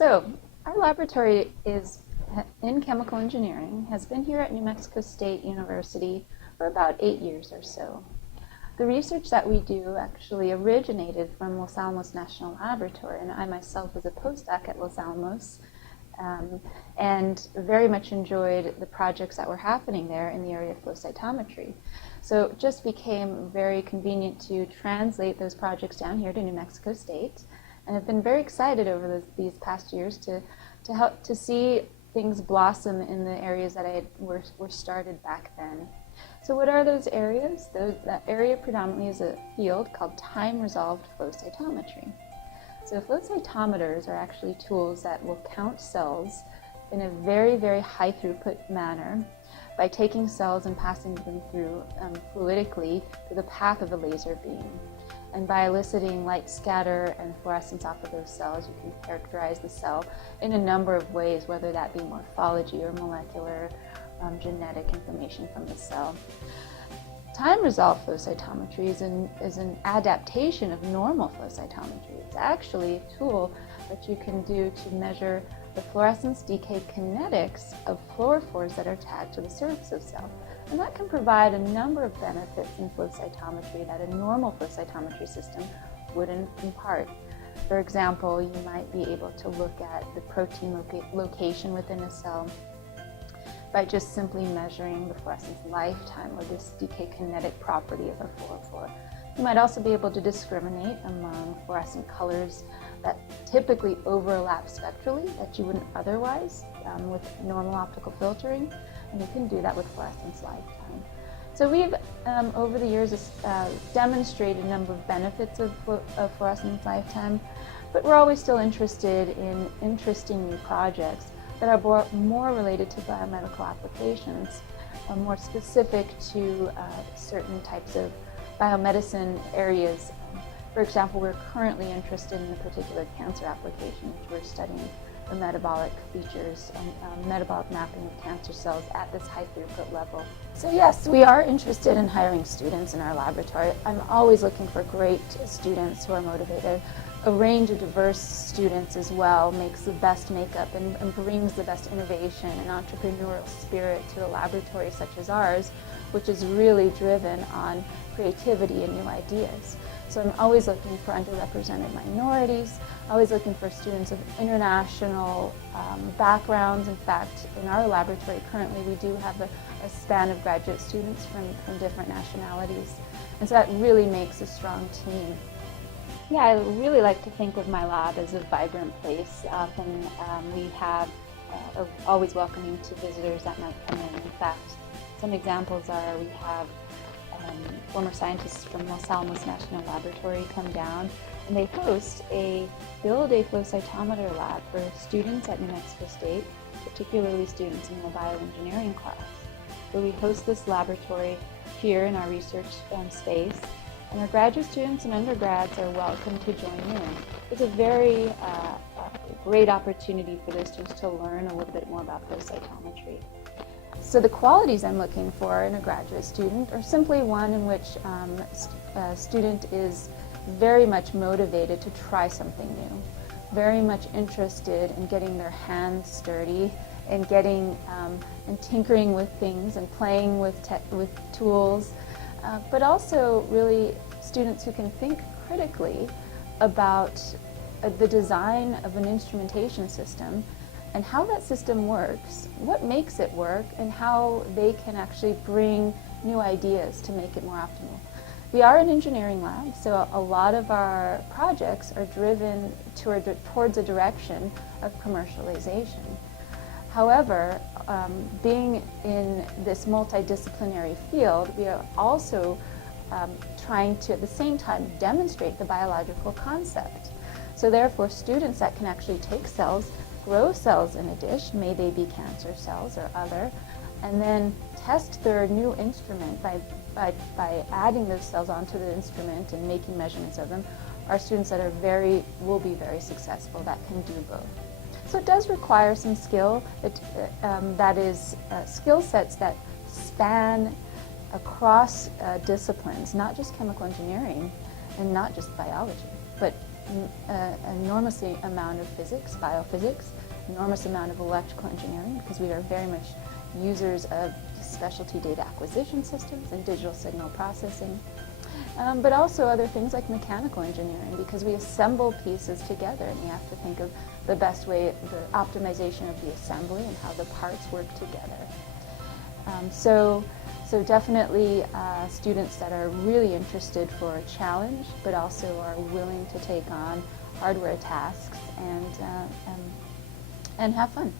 So our laboratory is in chemical engineering, has been here at New Mexico State University for about 8 years or so. The research that we do actually originated from Los Alamos National Laboratory, and I myself was a postdoc at Los Alamos, and very much enjoyed the projects that were happening there in the area of flow cytometry. So it just became very convenient to translate those projects down here to New Mexico State, and I've been very excited over these past years to help to see things blossom in the areas that were started back then. So what are those areas? That area predominantly is a field called time-resolved flow cytometry. So flow cytometers are actually tools that will count cells in a very, very high throughput manner by taking cells and passing them through fluidically through the path of a laser beam. And by eliciting light scatter and fluorescence off of those cells, you can characterize the cell in a number of ways, whether that be morphology or molecular genetic information from the cell. Time-resolved flow cytometry is an adaptation of normal flow cytometry. It's actually a tool that you can do to measure the fluorescence decay kinetics of fluorophores that are tagged to the surface of cell. And that can provide a number of benefits in flow cytometry that a normal flow cytometry system wouldn't impart. For example, you might be able to look at the protein location within a cell by just simply measuring the fluorescence lifetime or this decay kinetic property of a fluorophore. You might also be able to discriminate among fluorescent colors that typically overlap spectrally that you wouldn't otherwise with normal optical filtering, and you can do that with fluorescence lifetime. So we've, over the years, demonstrated a number of benefits of fluorescence lifetime, but we're always still interested in interesting new projects that are more related to biomedical applications, more specific to certain types of biomedicine areas. For example, we're currently interested in a particular cancer application, which we're studying the metabolic features and metabolic mapping of cancer cells at this high throughput level. So yes, we are interested in hiring students in our laboratory. I'm always looking for great students who are motivated. A range of diverse students as well makes the best makeup and brings the best innovation and entrepreneurial spirit to a laboratory such as ours, which is really driven on creativity and new ideas. So I'm always looking for underrepresented minorities, always looking for students of international backgrounds. In fact, in our laboratory currently we do have a span of graduate students from different nationalities. And so that really makes a strong team. Yeah, I really like to think of my lab as a vibrant place. Often we are always welcoming to visitors that might come in. In fact, some examples are we have former scientists from Los Alamos National Laboratory come down, and they host a build a flow cytometer lab for students at New Mexico State, particularly students in the bioengineering class. So we host this laboratory here in our research space, and our graduate students and undergrads are welcome to join in. It's a very great opportunity for those students to learn a little bit more about flow cytometry. So the qualities I'm looking for in a graduate student are simply one in which a student is very much motivated to try something new, very much interested in getting their hands sturdy and getting and tinkering with things and playing with tools, but also really students who can think critically about the design of an instrumentation system and how that system works, what makes it work, and how they can actually bring new ideas to make it more optimal. We are an engineering lab, so a lot of our projects are driven towards a direction of commercialization. However, being in this multidisciplinary field, we are also trying to, at the same time, demonstrate the biological concept. So therefore, students that can actually take cells, grow cells in a dish, may they be cancer cells or other, and then test their new instrument by adding those cells onto the instrument and making measurements of them, are students that will be very successful, that can do both. So it does require some skill, that is skill sets that span across disciplines, not just chemical engineering and not just biology, but an enormous amount of physics, biophysics, enormous amount of electrical engineering, because we are very much users of specialty data acquisition systems and digital signal processing. But also other things like mechanical engineering, because we assemble pieces together and we have to think of the best way, the optimization of the assembly and how the parts work together. So definitely students that are really interested for a challenge, but also are willing to take on hardware tasks and have fun.